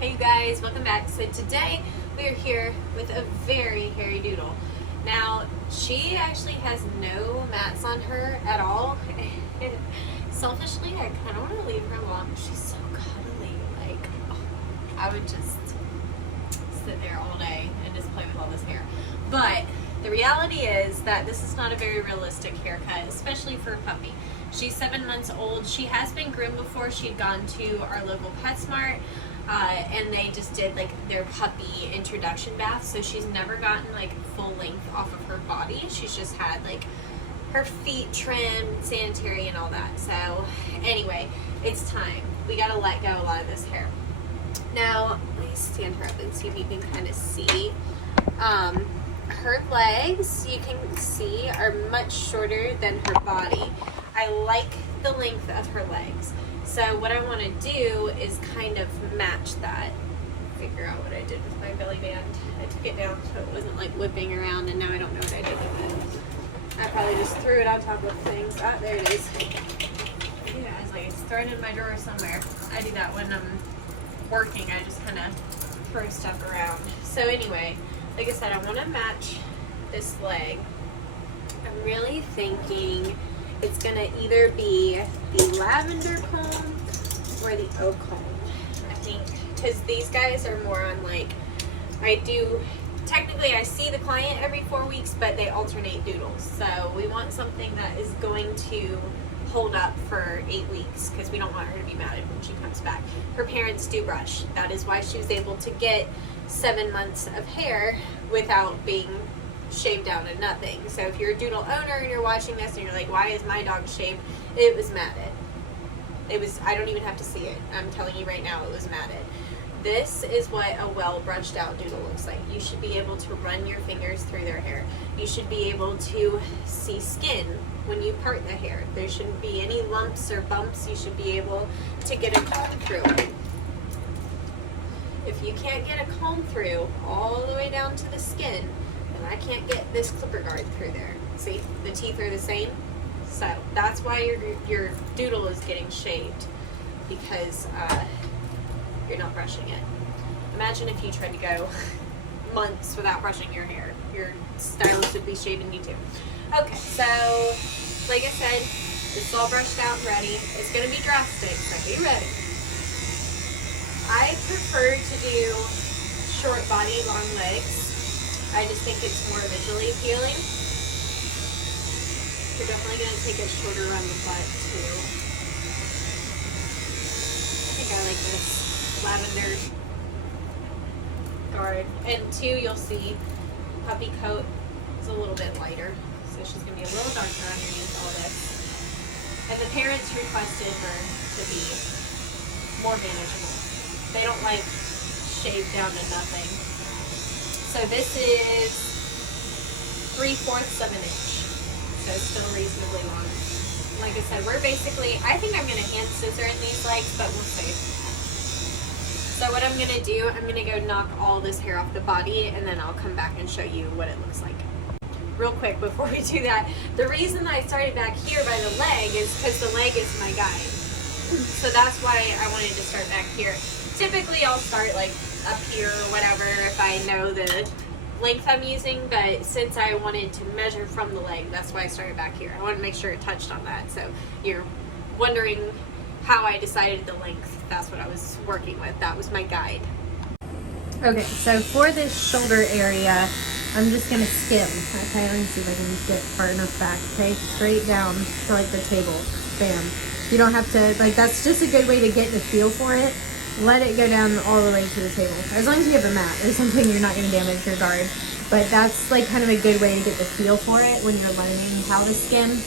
Hey you guys, welcome back. So today we are here with a very hairy Doodle. Now, she actually has no mats on her at all. And selfishly, I kind of want to leave her alone. She's so cuddly. Like, oh, I would just sit there all day and just play with all this hair. But the reality is that this is not a very realistic haircut, especially for a puppy. She's 7 months old. She has been groomed before. She'd gone to our local PetSmart. And they just did like their puppy introduction bath, so she's never gotten like full length off of her body. She's just had like her feet trimmed, sanitary and all that. So anyway, it's time. We gotta let go a lot of this hair. Now, let me stand her up and see if you can kind of see. Her legs, you can see, are much shorter than her body. I like the length of her legs. So what I want to do is kind of match that. Figure out what I did with my belly band. I took it down so it wasn't like whipping around, and now I don't know what I did with it. I probably just threw it on top of things. Ah, there it is. Yeah, it's like it's thrown in my drawer somewhere. I do that when I'm working. I just kind of throw stuff around. So anyway, like I said, I want to match this leg. I'm really thinking it's gonna either be the lavender comb or the oak comb. I think, because these guys are more on like, technically I see the client every 4 weeks, but they alternate doodles. So we want something that is going to hold up for 8 weeks, because we don't want her to be mad when she comes back. Her parents do brush. That is why she was able to get 7 months of hair without being shaved down and nothing. So if you're a doodle owner and you're watching this and you're like, why is my dog shaved? It was matted. It was, I don't even have to see it. I'm telling you right now, it was matted. This is what a well brushed out doodle looks like. You should be able to run your fingers through their hair. You should be able to see skin when you part the hair. There shouldn't be any lumps or bumps. You should be able to get a comb through. If you can't get a comb through all the way down to the skin, I can't get this clipper guard through there. See, the teeth are the same. So that's why your doodle is getting shaved, because you're not brushing it. Imagine if you tried to go months without brushing your hair. Your stylist would be shaving you too. Okay, so like I said, this is all brushed out and ready. It's going to be drastic, so be ready. I prefer to do short body, long legs. I just think it's more visually appealing. You're definitely going to take a shorter run the butt too. I think I like this lavender guard. And two, you'll see puppy coat is a little bit lighter. So she's going to be a little darker underneath all this. And the parents requested her to be more manageable. They don't like shaved down to nothing. So this is 3/4 of an inch, so it's still reasonably long. Like I said, we're basically, I think I'm going to hand scissor in these legs, but we'll see. So what I'm going to do, I'm going to go knock all this hair off the body, and then I'll come back and show you what it looks like. Real quick before we do that, the reason I started back here by the leg is because the leg is my guide. So that's why I wanted to start back here. Typically I'll start like up here or whatever if I know the length I'm using, but since I wanted to measure from the leg, that's why I started back here. I wanted to make sure it touched on that. So you're wondering how I decided the length. That's what I was working with. That was my guide. Okay, so for this shoulder area, I'm just gonna skim. Okay, let me see if I can just get far enough back. Okay, straight down to like the table. Bam. You don't have to, like, that's just a good way to get the feel for it. Let it go down all the way to the table. As long as you have a mat or something, you're not going to damage your guard. But that's like kind of a good way to get the feel for it when you're learning how to skim,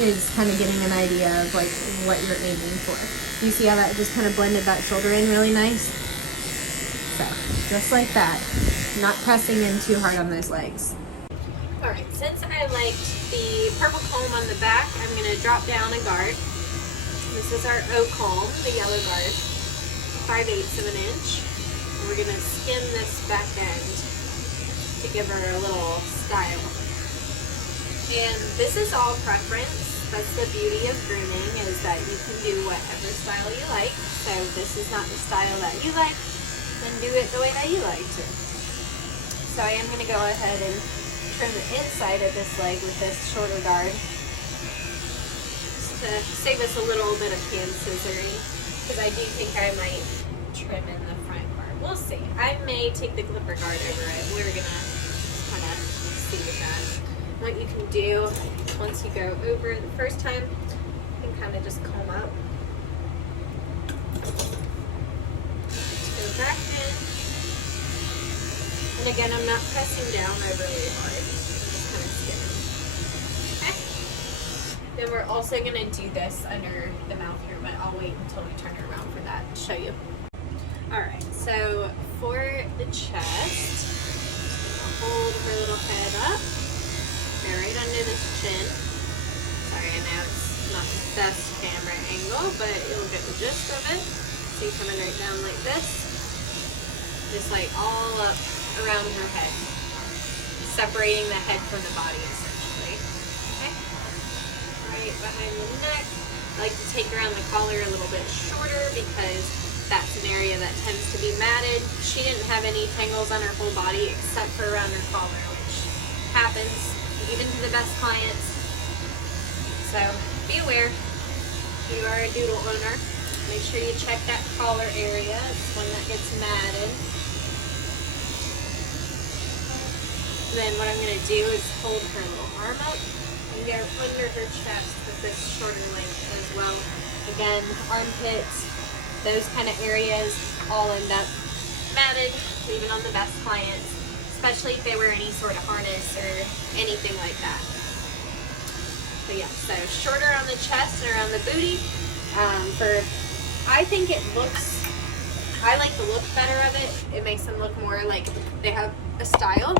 is kind of getting an idea of like what you're aiming for. You see how that just kind of blended that shoulder in really nice? So just like that, not pressing in too hard on those legs. Alright, since I liked the purple comb on the back, I'm going to drop down a guard. This is our oak comb, the yellow guard. 5/8 of an inch. And we're going to skim this back end to give her a little style. And this is all preference. That's the beauty of grooming, is that you can do whatever style you like. So this is not the style that you like, then do it the way that you like to. So I am going to go ahead and trim the inside of this leg with this shorter guard, just to save us a little bit of hand scissoring, because I do think I might trim in the front part. We'll see. I may take the clipper guard over it. We're going to kind of see with that. What you can do once you go over the first time, you can kind of just comb up. Go back in. And again, I'm not pressing down overly hard. I'm just kind of skimming. Okay. Then we're also going to do this under the mouth here, but I'll wait until we turn it around for that to show you. Alright, so for the chest, hold her little head up. Go right under this chin. Sorry, I know it's not the best camera angle, but you'll get the gist of it. See, coming right down like this. Just like all up around her head. Separating the head from the body, essentially. Okay? Right behind the neck. I like to take around the collar a little bit shorter because that's an area that tends to be matted. She didn't have any tangles on her whole body except for around her collar, which happens even to the best clients. So be aware, if you are a doodle owner, make sure you check that collar area. It's one that gets matted. Then what I'm going to do is hold her little arm up and go under her chest with this shorter length as well. Again, armpits, those kind of areas all end up matted, even on the best clients, especially if they wear any sort of harness or anything like that. So yeah, so shorter on the chest and around the booty. I think it looks, I like the look better of it. It makes them look more like they have a style,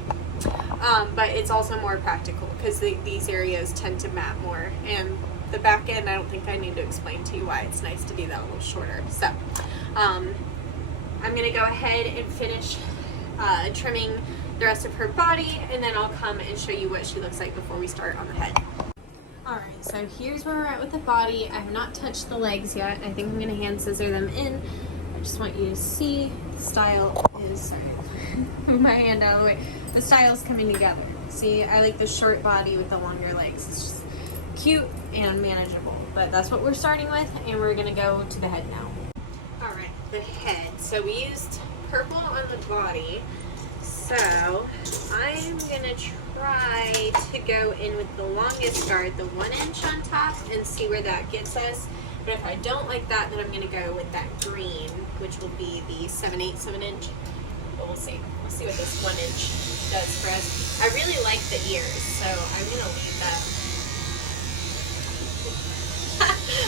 but it's also more practical because these areas tend to mat more. And the back end, I don't think I need to explain to you why it's nice to be that little shorter. So I'm going to go ahead and finish trimming the rest of her body, and then I'll come and show you what she looks like before we start on the head. Alright, so here's where we're at with the body. I have not touched the legs yet. I think I'm going to hand scissor them in. I just want you to see the style is, sorry, move my hand out of the way. The style's coming together. See, I like the short body with the longer legs. It's just cute and manageable. But that's what we're starting with, and we're going to go to the head now. Alright, the head. So we used purple on the body. So I'm going to try to go in with the longest guard, the 1 inch on top, and see where that gets us. But if I don't like that, then I'm going to go with that green, which will be the 7/8 inch. But we'll see. We'll see what this 1 inch does for us. I really like the ears, so I'm going to leave that.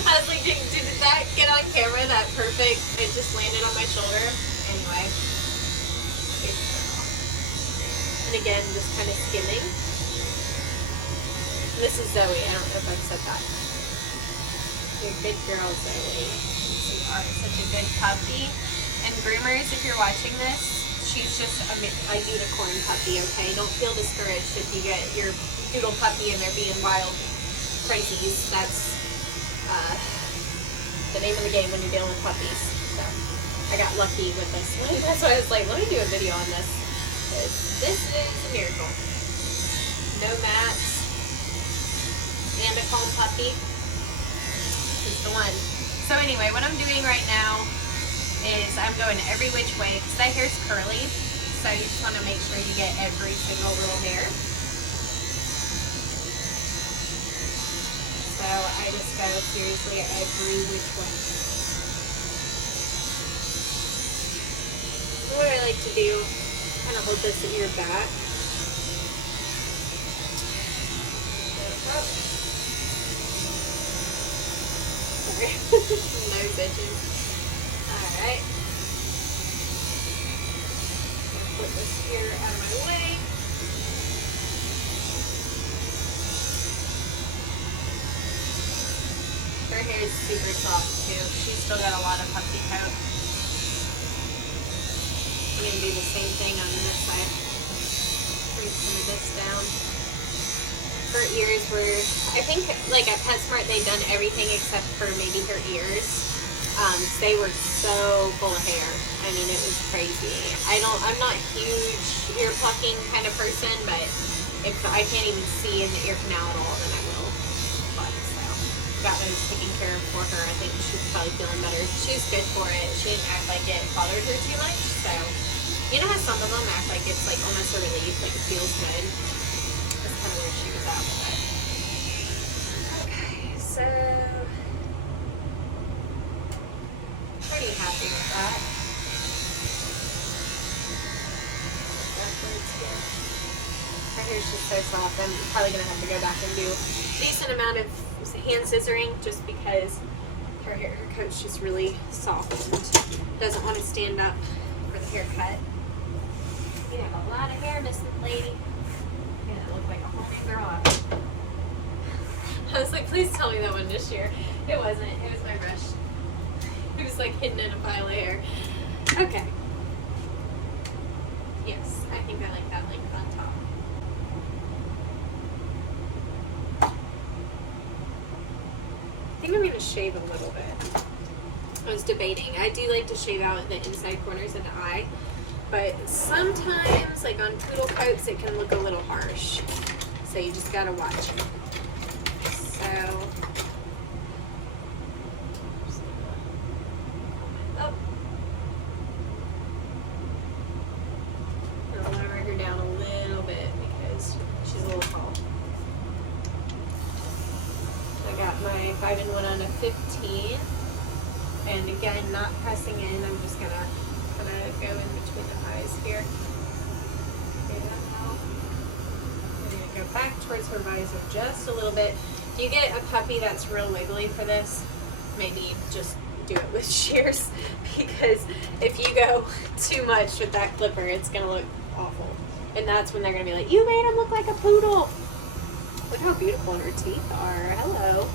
I was like, did that get on camera, that perfect? It just landed on my shoulder. Anyway. And again, just kind of skimming. This is Zoe. I don't know if I've said that. You're a good girl, Zoe. You are such a good puppy. And groomers, if you're watching this, she's just a unicorn puppy, okay? Don't feel discouraged if you get your doodle puppy and they're being wild crazies. That's the name of the game when you're dealing with puppies. So I got lucky with this one. That's why I was like, let me do a video on this. This is a miracle. No mats and a calm puppy. This is the one. So anyway, what I'm doing right now is I'm going every which way because that hair's curly. So you just want to make sure you get every single little hair. So I just go seriously every which way. What I like to do, kind of hold this in your back. Sorry. Nose itching. Alright. Put this here out of my way. Her hair is super soft too. She's still got a lot of puppy coat. I'm going to do the same thing on this side. Bring some of this down. Her ears were, I think like at PetSmart they've done everything except for maybe her ears. They were so full of hair. I mean, it was crazy. I'm not a huge ear plucking kind of person, but if I can't even see in the ear canal at all, then I will pluck. So got those taken care of for her. I think she's probably feeling better. She's good for it. She didn't act like it bothered her too much. So you know how some of them act like it's like almost a relief, like it feels good. That's kind of where she was at with it. Okay, so pretty happy with that. Her hair's just so soft. I'm probably going to have to go back and do a decent amount of hand scissoring just because her coat's just really soft and doesn't want to stand up for the haircut. You have a lot of hair, Miss Lady. Yeah, it looked like a whole new girl after. I was like, please tell me that one this year. It wasn't. It was my brush. It was like hidden in a pile of hair. Okay. Yes, I think I like that length on top. I think I'm going to shave a little bit. I was debating. I do like to shave out the inside corners of the eye, but sometimes, like on poodle coats, it can look a little harsh. So you just got to watch it. So... my 5-in-1 on a 15, and again, not pressing in. I'm just gonna kind of go in between the eyes here. Okay, I'm gonna go back towards her visor just a little bit. If you get a puppy that's real wiggly for this, maybe just do it with shears, because if you go too much with that clipper, it's gonna look awful, and that's when they're gonna be like, "You made him look like a poodle." Look how beautiful her teeth are. Hello.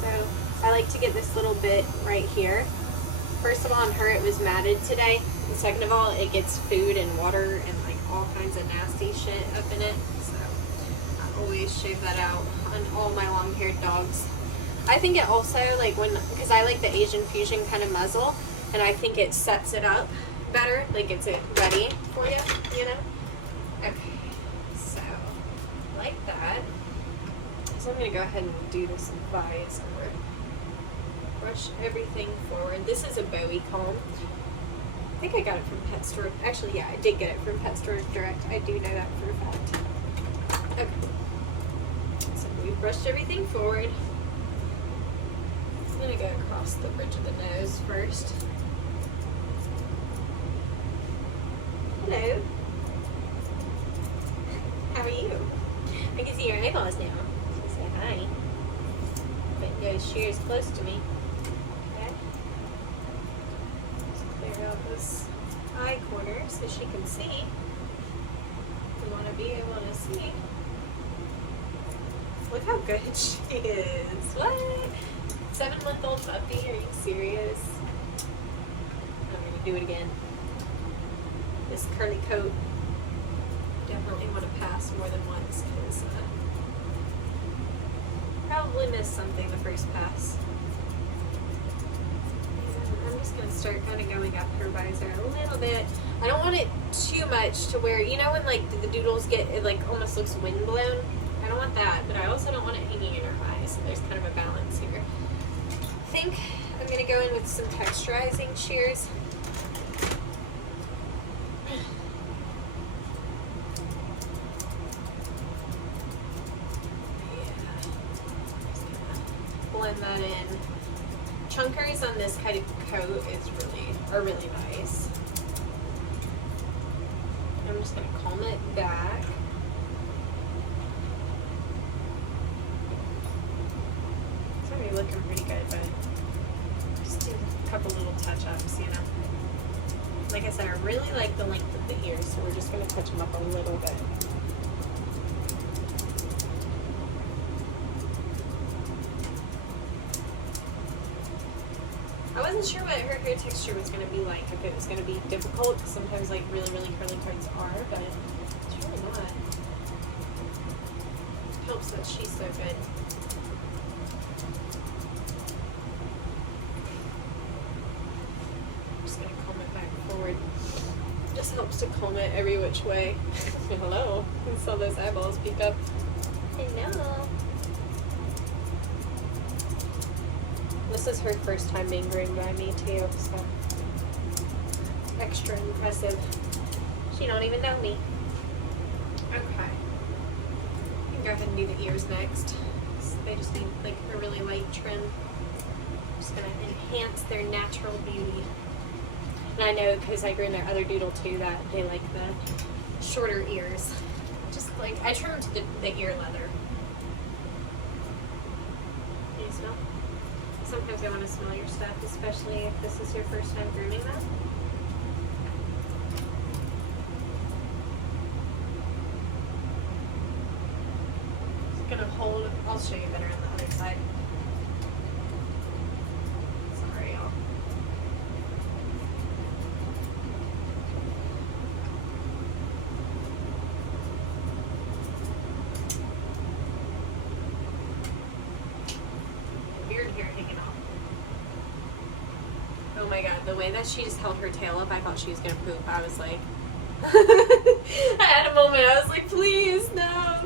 So I like to get this little bit right here. First of all, on her it was matted today. And second of all, it gets food and water and like all kinds of nasty shit up in it. So I always shave that out on all my long-haired dogs. I think it also, like because I like the Asian fusion kind of muzzle, and I think it sets it up better, like it's ready for you, you know? Okay. Like that. So I'm going to go ahead and do this visor. Brush everything forward. This is a Bowie comb. I think I got it from Pet Store. Actually, yeah, I did get it from Pet Store Direct. I do know that for a fact. Okay. So we've brushed everything forward. I'm going to go across the bridge of the nose first. Hello. How are you? I can see your eyeballs now. So say hi. Put those shears close to me. Okay. Just clear out this eye corner so she can see. We want to be able to see. Look how good she is. What? 7-month-old puppy? Are you serious? I'm going to do it again. This curly coat. Definitely want to pass more than once because probably missed something the first pass. And I'm just going to start kind of going up her visor a little bit. I don't want it too much to where, you know when like the doodles get, it like almost looks windblown? I don't want that, but I also don't want it hanging in her eye, so there's kind of a balance here. I think I'm going to go in with some texturizing shears. Blend that in. Chunkers on this kind of coat are really nice. I'm just going to comb it back. It's already looking pretty good, but just do a couple little touch-ups, you know. Like I said, I really like the length of the ears, so we're just going to touch them up a little bit. I wasn't sure what her hair texture was going to be like, if it was going to be difficult, because sometimes like really, really curly coats are, but it's really not. It helps that she's so good. helps to comb it every which way. Hello. I saw those eyeballs peek up. Hello. This is her first time being groomed by me too, so extra impressive. She don't even know me. Okay. You can go ahead and do the ears next. They just need like a really light trim. Just gonna enhance their natural beauty. And I know because I grew in their other doodle too that they like the shorter ears. Just like I trimmed the ear leather. Can you smell? Sometimes I want to smell your stuff, especially if this is your first time grooming them. Just gonna hold. I'll show you better on the other side. Sorry, y'all. Beard hair hanging off. Oh my god, the way that she just held her tail up, I thought she was gonna poop. I was like, I had a moment, I was like, please, no.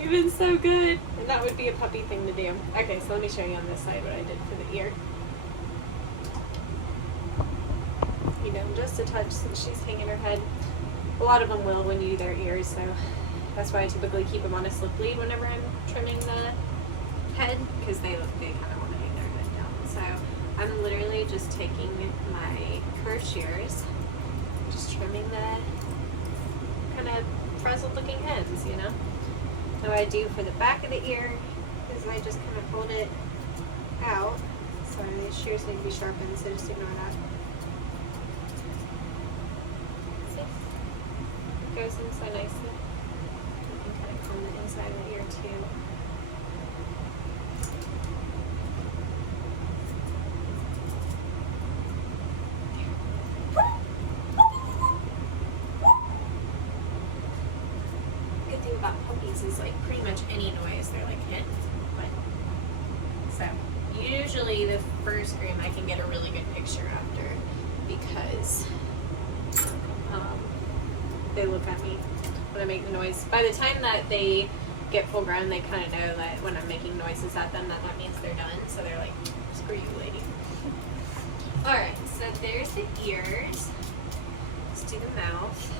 You've been so good. And that would be a puppy thing to do. Okay, so let me show you on this side what I did for the ear. You know, just a touch since she's hanging her head. A lot of them will when you do their ears, so that's why I typically keep them on a slip lead whenever I'm trimming the head, because they kind of want to hang their head down. So I'm literally just taking my curved shears, just trimming the kind of frazzled looking ends, you know. So what I do for the back of the ear is I just kind of hold it out. Sorry, these shears need to be sharpened, so just ignore that. See? It goes in so nicely. You can kind of comb the inside of the ear too. About puppies is like pretty much any noise they're like hit. So usually the first groom I can get a really good picture after because they look at me when I make the noise. By the time that they get full grown, they kind of know that when I'm making noises at them that means they're done. So they're like, screw you, lady. Alright, so there's the ears. Let's do the mouth.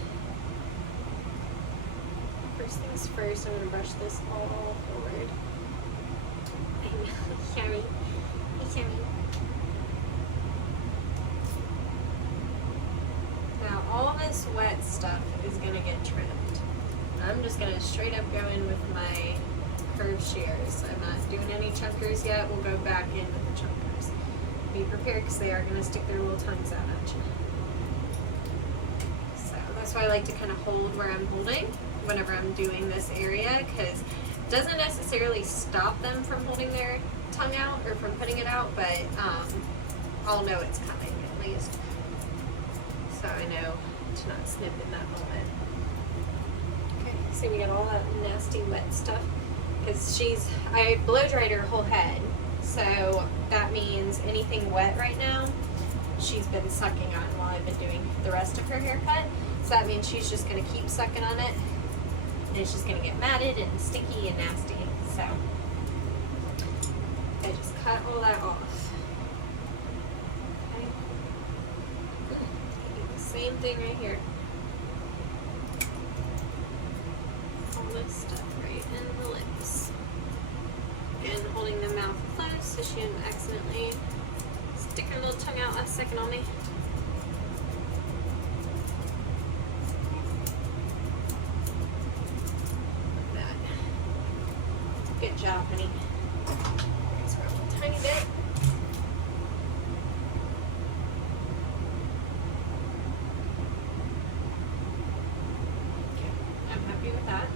First things first, I'm going to brush this all forward. I know, sorry. Sorry. Now, all this wet stuff is going to get trimmed. I'm just going to straight up go in with my curved shears. I'm not doing any chunkers yet. We'll go back in with the chunkers. Be prepared because they are going to stick their little tongues out at you. So that's why I like to kind of hold where I'm holding whenever I'm doing this area, because it doesn't necessarily stop them from holding their tongue out or from putting it out, but I'll know it's coming at least, so I know to not snip in that moment. Okay, so we got all that nasty wet stuff, because I blow dried her whole head, so that means anything wet right now she's been sucking on while I've been doing the rest of her haircut, so that means she's just going to keep sucking on it. And it's just going to get matted and sticky and nasty. So I just cut all that off. Okay. Do the same thing right here. All this stuff right in the lips. And holding the mouth closed so she didn't accidentally stick her little tongue out last second on me. Good job, honey. Let's roll a tiny bit. Okay, I'm happy with that.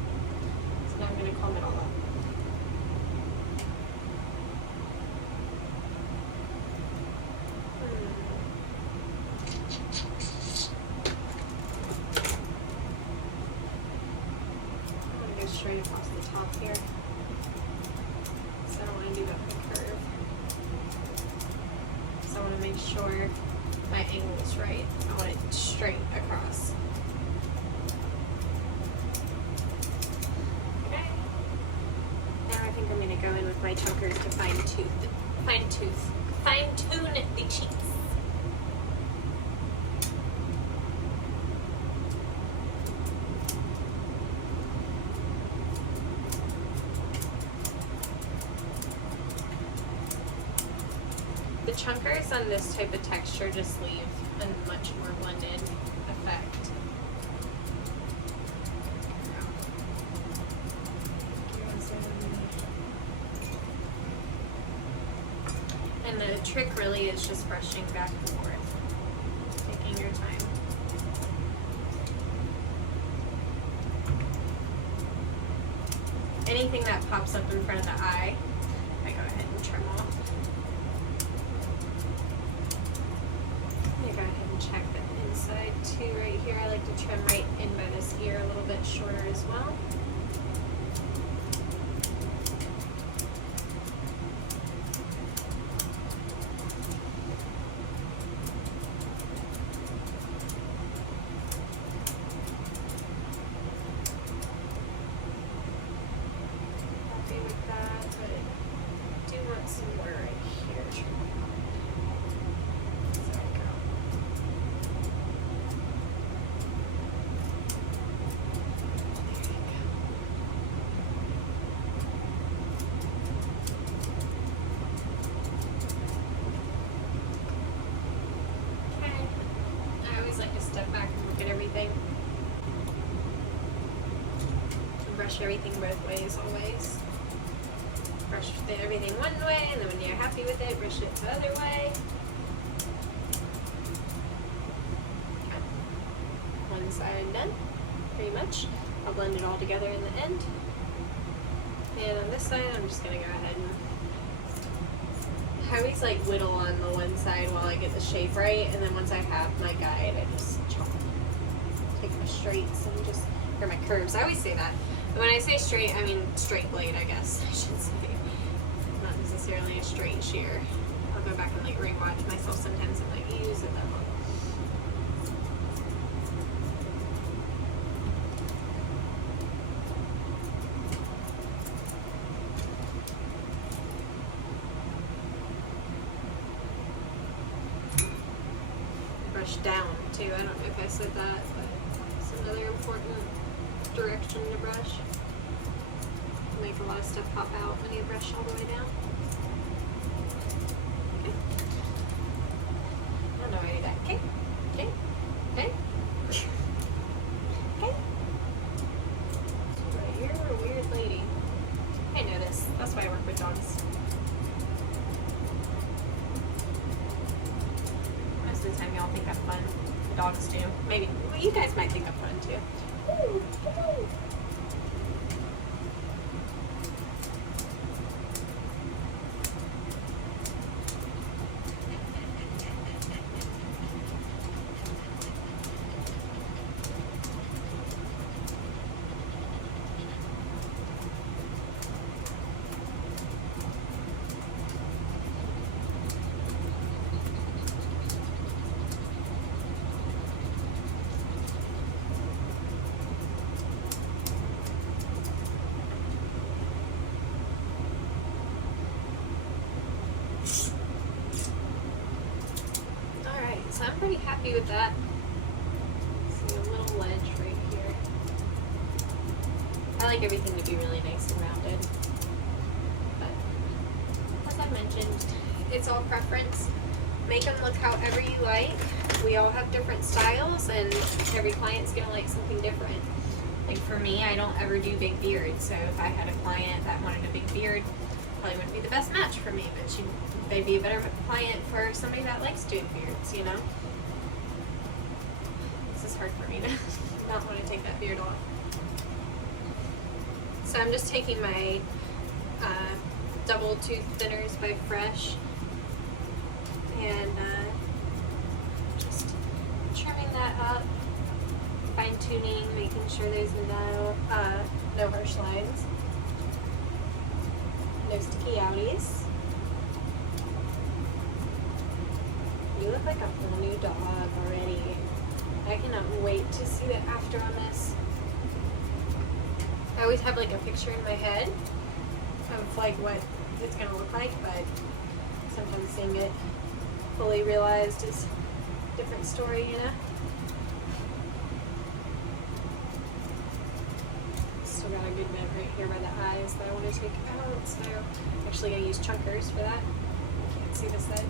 So now I'm going to comb it all up. I'm going to go straight across the top here. So I want to make sure my angle is right. I want it straight across. fine-tune the cheeks. The chunkers on this type of texture just leave a much more blended effect. And the trick really is just brushing back and forth, taking your time. Anything that pops up in front of the eye, I go ahead and trim off. Go ahead and check the inside too right here. I like to trim right in by this ear a little bit shorter as well. Happy with that, but I do want some more right here. Step back and look at everything. Brush everything both ways, always. Brush everything one way, and then when you're happy with it, brush it the other way. Okay. One side done, pretty much. I'll blend it all together in the end. And on this side, I'm just gonna go ahead and I always like whittle on the one side while I get the shape right, and then once I have my guide, I just chop. Take my straights and just, or my curves. I always say that. But when I say straight, I mean straight blade, I guess I should say. Not necessarily a straight shear. I'll go back and like rewatch myself sometimes and like use it that way. Down too. I don't know if I said that, but it's another important direction to brush. Make a lot of stuff pop out when you brush all the way down. Okay. I know I do that. Okay. Okay. Okay. Okay. Right, you're a weird lady. I know this. That's why I work with dogs. Most of the time y'all think I'm fun. The dogs do. Maybe. Well, you guys might think I'm fun too. Ooh, ooh. So I'm pretty happy with that. See a little ledge right here. I like everything to be really nice and rounded. But as I mentioned, it's all preference. Make them look however you like. We all have different styles and every client's gonna like something different. Like for me, I don't ever do big beards. So if I had a client that wanted a big beard, probably wouldn't be the best match for me, but they'd be a better client for somebody that likes doing beards, you know? This is hard for me to not want to take that beard off. So I'm just taking my double tooth thinners by Fresh and just trimming that up, fine tuning, making sure there's no harsh lines. No sticky outies. You look like a whole new dog already. I cannot wait to see the after on this. I always have like a picture in my head of like what it's gonna look like, but sometimes seeing it fully realized is a different story, you know? Still got a good bit right here by the eyes that I want to take out, so actually I use chunkers for that. You can't see this side.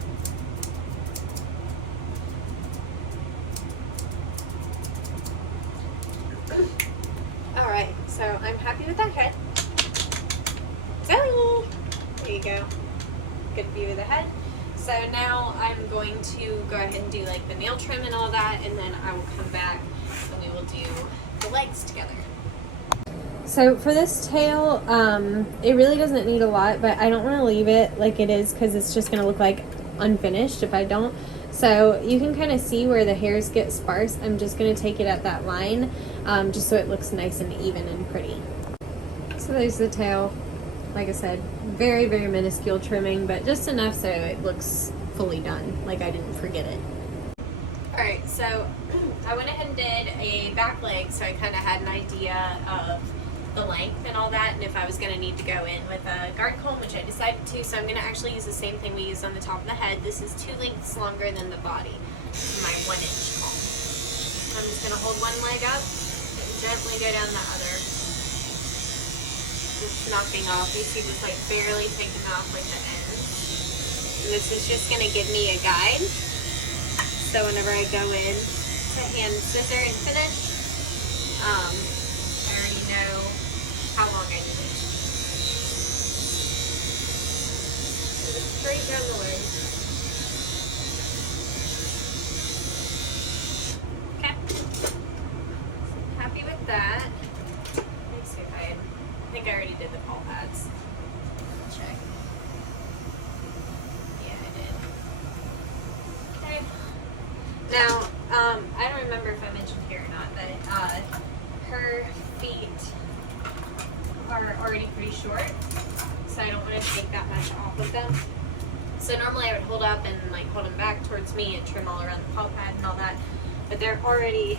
Alright, so I'm happy with that head. Zoe! There you go. Good view of the head. So now I'm going to go ahead and do like the nail trim and all that, and then I will come back and we will do the legs together. So for this tail, it really doesn't need a lot, but I don't want to leave it like it is because it's just going to look like unfinished if I don't. So you can kind of see where the hairs get sparse. I'm just going to take it at that line just so it looks nice and even and pretty. So there's the tail. Like I said, very, very minuscule trimming, but just enough so it looks fully done, like I didn't forget it. Alright, so I went ahead and did a back leg so I kind of had an idea of the length and all that, and if I was going to need to go in with a guard comb, which I decided to, so I'm going to actually use the same thing we used on the top of the head. This is 2 lengths longer than the body. This is my 1-inch comb. I'm just going to hold one leg up and gently go down the other. Just knocking off. You see just like barely taking off like the ends. And this is just going to give me a guide. So whenever I go in to hand scissor and finish, I already know how long I need it. So just straight down the leg. Okay. Happy with that. Let me see if I think I already did the paw pads. Check. Yeah, I did. Okay. Now, I don't remember if I mentioned here or not, but her feet are already pretty short, so I don't want to take that much off of them. So normally I would hold up and like hold them back towards me and trim all around the paw pad and all that, but they're already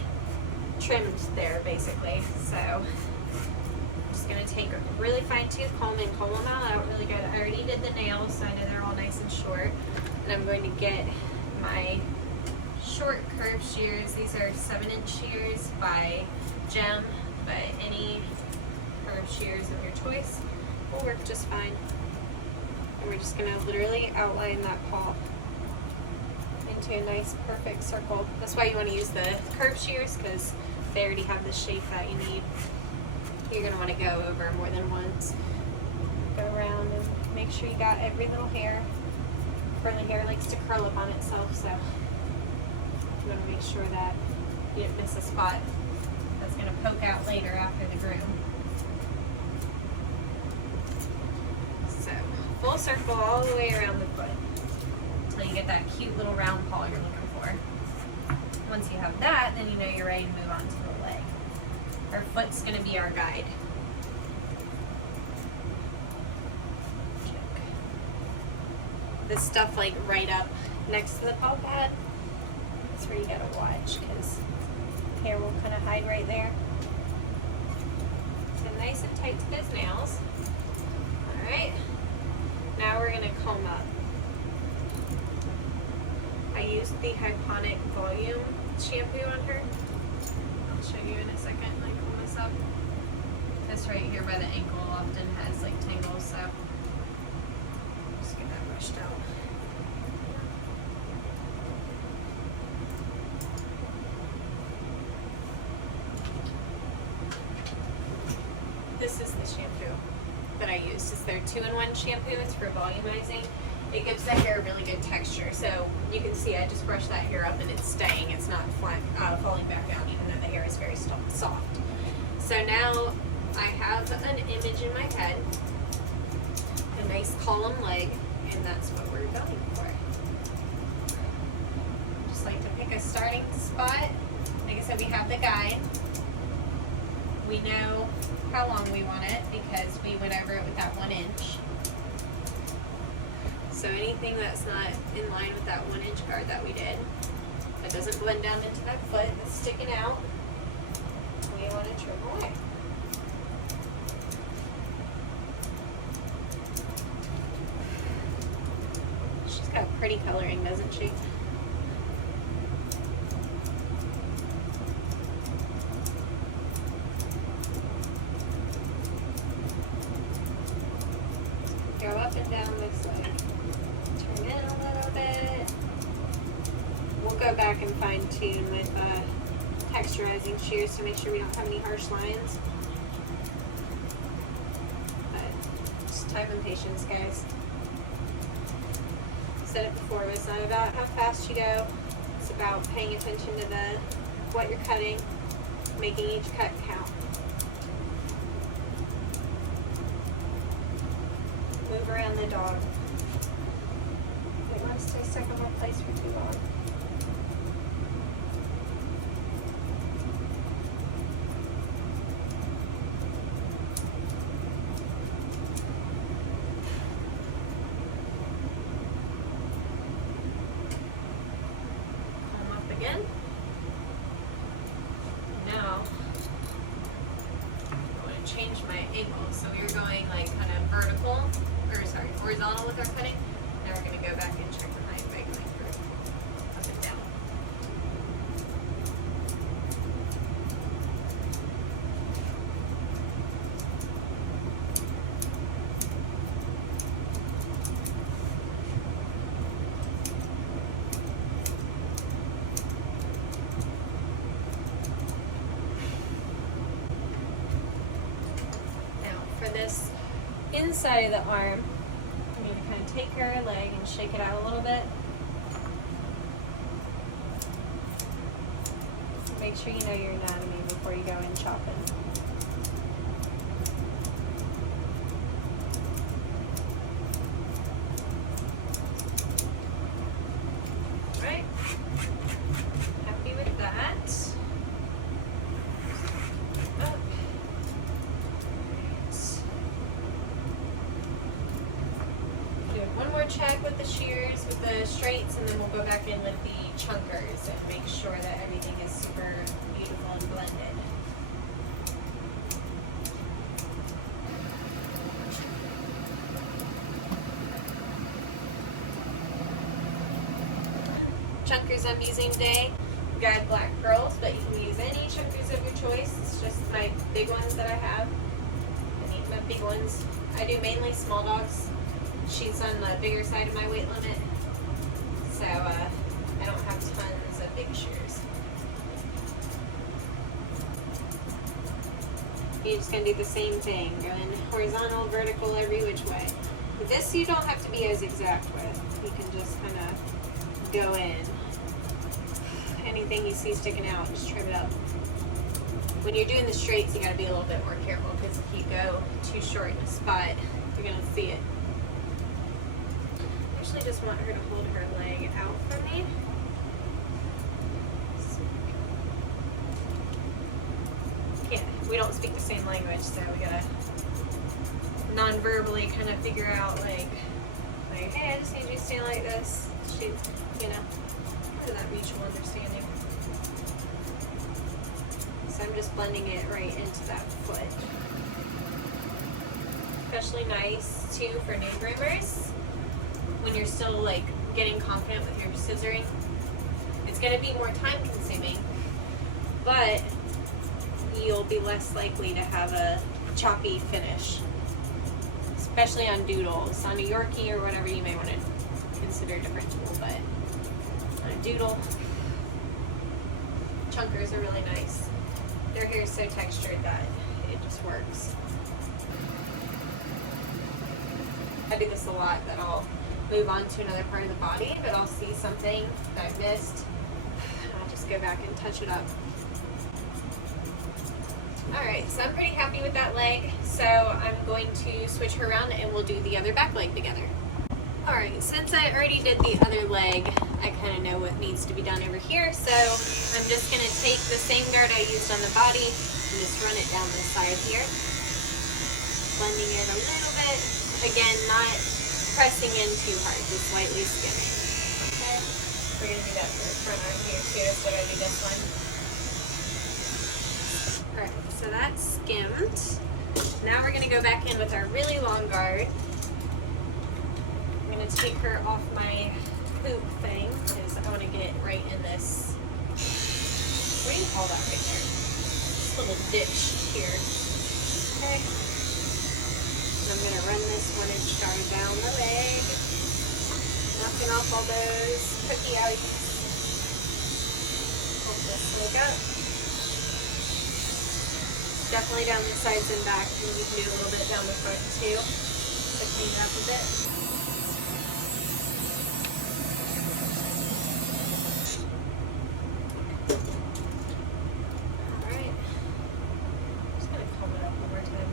trimmed there basically. So I'm just going to take a really fine tooth comb and comb them out really good. I already did the nails, so I know they're all nice and short, and I'm going to get my short curved shears. These are 7-inch shears by Gem, but any curved shears of your choice will work just fine. And we're just going to literally outline that paw into a nice perfect circle. That's why you want to use the curved shears, because they already have the shape that you need. You're going to want to go over more than once. Go around and make sure you got every little hair. Curly hair likes to curl up on itself, so you want to make sure that you didn't miss a spot that's going to poke out later after the groom. So, full circle all the way around the foot until you get that cute little round paw you're looking for. Once you have that, then you know you're ready to move on to the leg. Our foot's going to be our guide. This stuff like right up next to the paw pad, that's where you gotta watch, because hair will kind of hide right there. So nice and tight to those nails. Alright, now we're gonna comb up. I used the Hyponic Volume shampoo on her. I'll show you in a second when I comb this up. This right here by the ankle often has like tangles, so just get that brushed out. This is the shampoo that I use. It's their 2-in-1 shampoo. It's for volumizing. It gives the hair a really good texture. So you can see I just brushed that hair up and it's staying. It's not falling back down, even though the hair is very soft. So now I have an image in my head, a nice column leg, and that's what we're going for. Just like to pick a starting spot. Like I said, we have the guide. We know how long we want it because we went over it with that 1 inch. So anything that's not in line with that 1 inch guard that we did, that doesn't blend down into that foot that's sticking out, we want to trim away. pretty coloring, doesn't she? Go up and down this way. Turn in a little bit. We'll go back and fine tune with texturizing shears to make sure we don't have any harsh lines. But just time and patience, guys. Said it before, but it's not about how fast you go. It's about paying attention to what you're cutting, making each cut count. Move around the dog. They want to stay stuck in one place for too long. Come up again. Now, I want to change my angle. So we were going like kind of vertical. Horizontal with our cutting. Now we're going to go back and check the knife by going through up and down. Now for this inside of the arm, I'm going to kind of take her leg and shake it out a little bit. Make sure you know your anatomy before you go in chopping. Alright, happy with that. Up. One more check with the shears, with the straights, and then we'll go back in with the chunkers and make sure that everything is super beautiful and blended. Chunkers I'm using today, guide black pearls, but you can use any chunkers of your choice. It's just my big ones that I have. I need my big ones. I do mainly small dogs. She's on the bigger side of my weight limit, so I don't have tons of big shears. You're just going to do the same thing, going horizontal, vertical, every which way. With this you don't have to be as exact with. You can just kind of go in. Anything you see sticking out, just trim it up. When you're doing the straights, you got to be a little bit more careful, because if you go too short in a spot, you're going to see it. I just want her to hold her leg out for me. We don't speak the same language, so we gotta non-verbally kind of figure out like, hey, I just need you to stand like this. She's, you know, part of that mutual understanding. So I'm just blending it right into that foot. Especially nice too for new groomers. When you're still like getting confident with your scissoring, it's going to be more time consuming, but you'll be less likely to have a choppy finish, especially on Doodles. On a Yorkie or whatever, you may want to consider a different tool, but on a Doodle, chunkers are really nice. Their hair is so textured that it just works. I do this a lot, that I'll move on to another part of the body, but I'll see something that I missed, and I'll just go back and touch it up. Alright, so I'm pretty happy with that leg, so I'm going to switch her around and we'll do the other back leg together. Alright, since I already did the other leg, I kind of know what needs to be done over here, so I'm just going to take the same guard I used on the body and just run it down the side here. Blending it a little bit. Again, not pressing in too hard, just lightly skimming. Okay? We're going to do that for the front arm here too, so we're going to do this one. Alright, so that's skimmed. Now we're going to go back in with our really long guard. I'm going to take her off my poop thing is I want to get right in this, what do you call that right there? This little ditch here. Okay. And I'm going to run this 1-inch star down the leg, knocking off all those cookie outies. Hold this leg up. Definitely down the sides and back, and you can do a little bit down the front too. So clean it up a bit. Alright. I'm just going to comb it up one more time.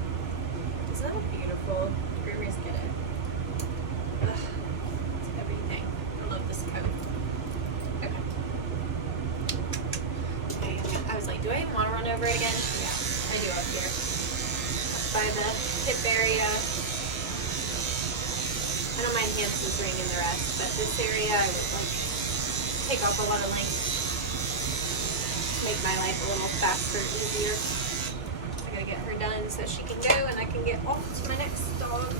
Isn't that beautiful? Groomers get it. Ugh, it's everything. I love this coat. Okay. I was like, do I even want to run over it again? Yeah. I do up here, by the hip area. I don't mind hand scissoring in the rest, but this area I would like take off a lot of length, make my life a little faster, easier. I gotta get her done so she can go and I can get off to my next dog.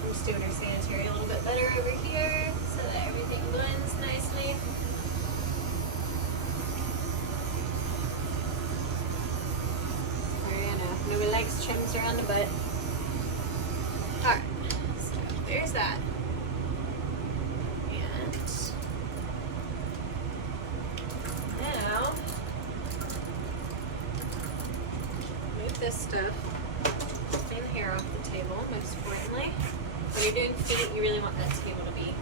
I'm just doing her sanitary a little bit better over here so that everything blends nicely. No legs trims around the butt. Alright, so there's that. And now, move this stuff in here off the table, most importantly. When you're doing feet, you really want that table to be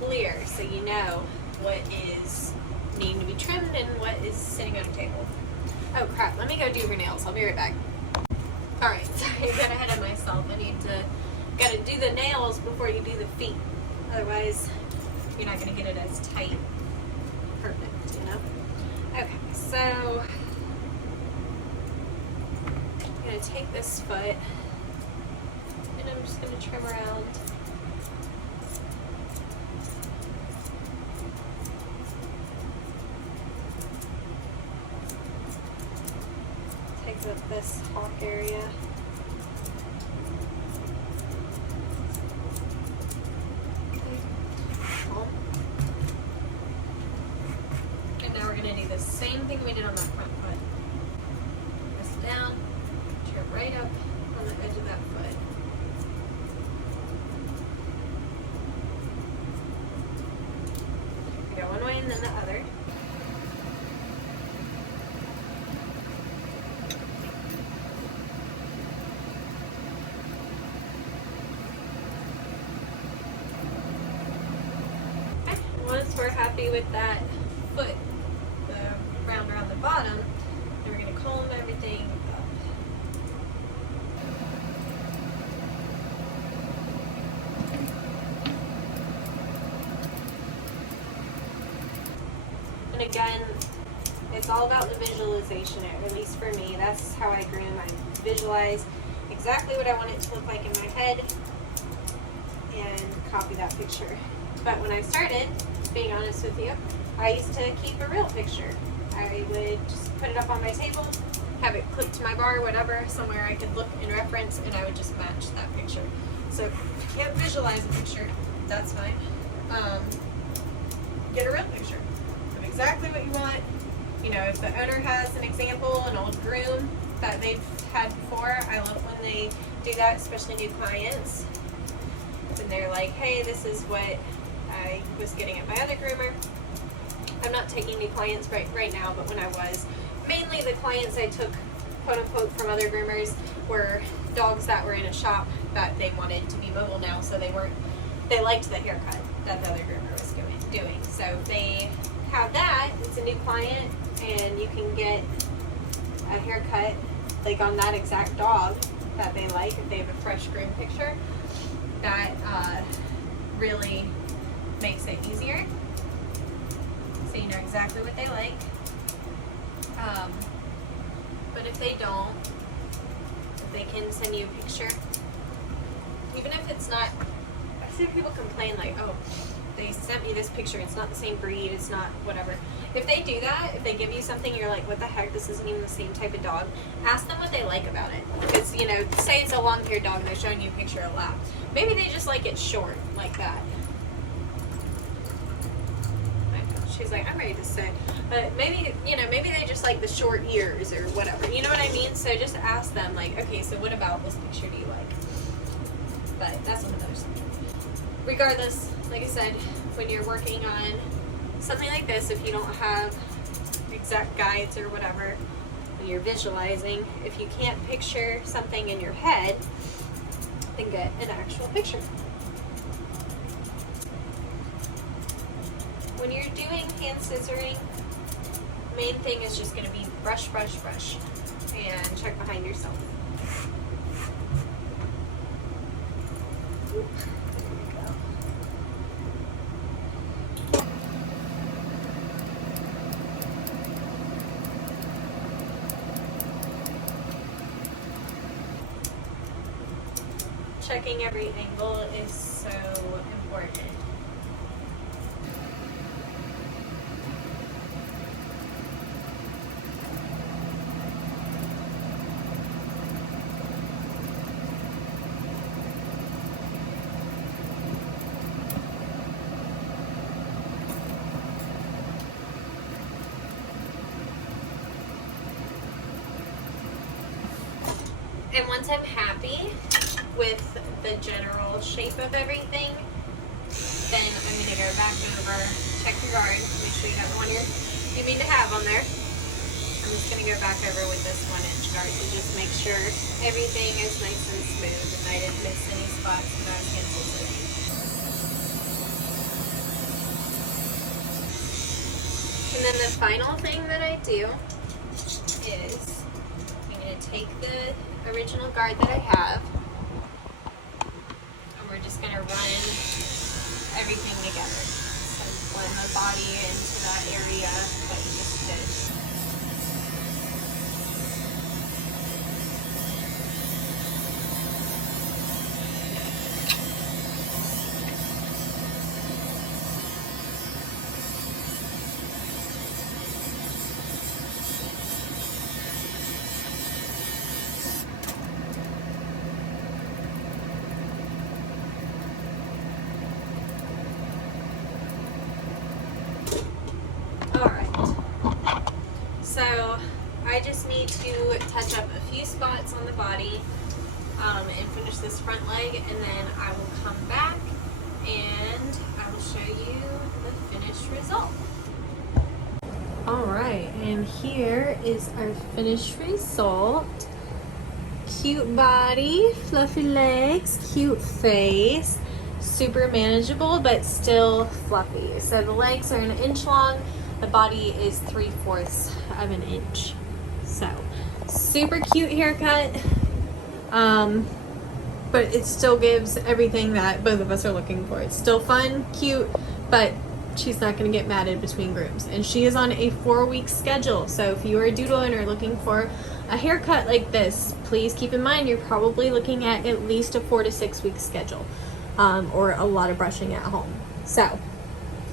clear so you know what is needing to be trimmed and what is sitting on a table. Oh crap, let me go do her nails. I'll be right back. Alright, sorry, I got ahead of myself. Gotta do the nails before you do the feet. Otherwise, you're not gonna get it as tight. Perfect, you know? Okay, so I'm gonna take this foot and I'm just gonna trim around. Take up this hawk area. And now we're going to do the same thing we did on that front foot. Press down, trim right up on the edge of that foot. We go one way and then the other. Once we're happy with that foot, the round around the bottom, then we're going to comb everything up. And again, it's all about the visualization, at least for me. That's how I groom. I visualize exactly what I want it to look like in my head and copy that picture. But when I started, being honest with you, I used to keep a real picture. I would just put it up on my table, have it clipped to my bar, whatever, somewhere I could look and reference, and I would just match that picture. So if you can't visualize a picture, that's fine. Get a real picture of exactly what you want. You know, if the owner has an example, an old groom that they've had before, I love when they do that, especially new clients. And they're like, hey, this is what I was getting at my other groomer. I'm not taking new clients right now, but when I was, mainly the clients I took, quote unquote, from other groomers were dogs that were in a shop that they wanted to be mobile now, so they liked the haircut that the other groomer was doing. So they have that, it's a new client, and you can get a haircut like on that exact dog that they like if they have a fresh groom picture. That really makes it easier, so you know exactly what they like. But if they don't, if they can send you a picture, even if it's not, I see people complain like, oh, they sent me this picture, it's not the same breed, it's not whatever. If they do that, if they give you something you're like, what the heck, this isn't even the same type of dog, ask them what they like about it. Because, you know, say it's a long-haired dog and they're showing you a picture of a lap. Maybe they just like it short, like that. She's like, I'm ready to sit. But maybe, you know, maybe they just like the short ears or whatever. You know what I mean? So just ask them, like, okay, so what about this picture do you like? But that's another subject. Regardless, like I said, when you're working on something like this, if you don't have exact guides or whatever, when you're visualizing, if you can't picture something in your head, then get an actual picture. When you're doing hand scissoring, main thing is just going to be brush, brush, brush, and check behind yourself. Oop. Checking every angle is so important. And once I'm happy with the general shape of everything, then I'm going to go back over, check your guard, make sure you have the one you mean to have on there. I'm just going to go back over with this 1-inch guard to just make sure everything is nice and smooth and I didn't miss any spots that I was hand scissoring. And then the final thing that I do is I'm going to take the original guard that I have, and we're just going to run everything together. So blend the body into that area that you just did. So I just need to touch up a few spots on the body and finish this front leg, and then I will come back and I will show you the finished result. Alright, and here is our finished result. Cute body, fluffy legs, cute face, super manageable but still fluffy. So the legs are 1 inch long. The body is 3/4 of an inch. So, super cute haircut. But it still gives everything that both of us are looking for. It's still fun, cute, but she's not going to get matted between grooms. And she is on a 4-week schedule. So if you are a doodle and are looking for a haircut like this, please keep in mind you're probably looking at least a 4 to 6 week schedule, or a lot of brushing at home. So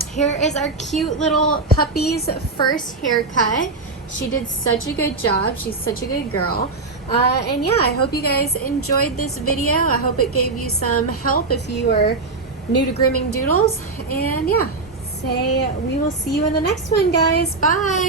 here is our cute little puppy's first haircut. She did such a good job. She's such a good girl. And yeah, I hope you guys enjoyed this video. I hope it gave you some help if you are new to grooming doodles. And yeah, we will see you in the next one, guys. Bye.